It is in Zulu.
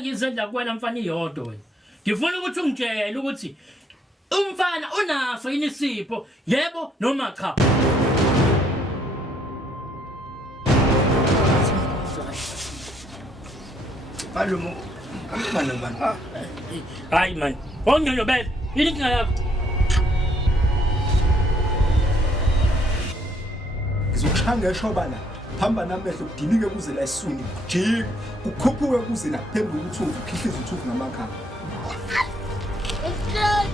ngizenza kuwena mfana iyodwa wena. Ngifuna ukuthi ungitshele ukuthi umfana unaso yini isipho, yebo noma cha. Malume, amana mani. Hayi man, ongcono bele, yini inkinga yakho? Ngizokushanga eshobana, phamba namehlo kudinike kuze la isuni, jike, ukhuphuke kuze la phembe uthuvu, khihliza uthuvu ngamakhala. It's good,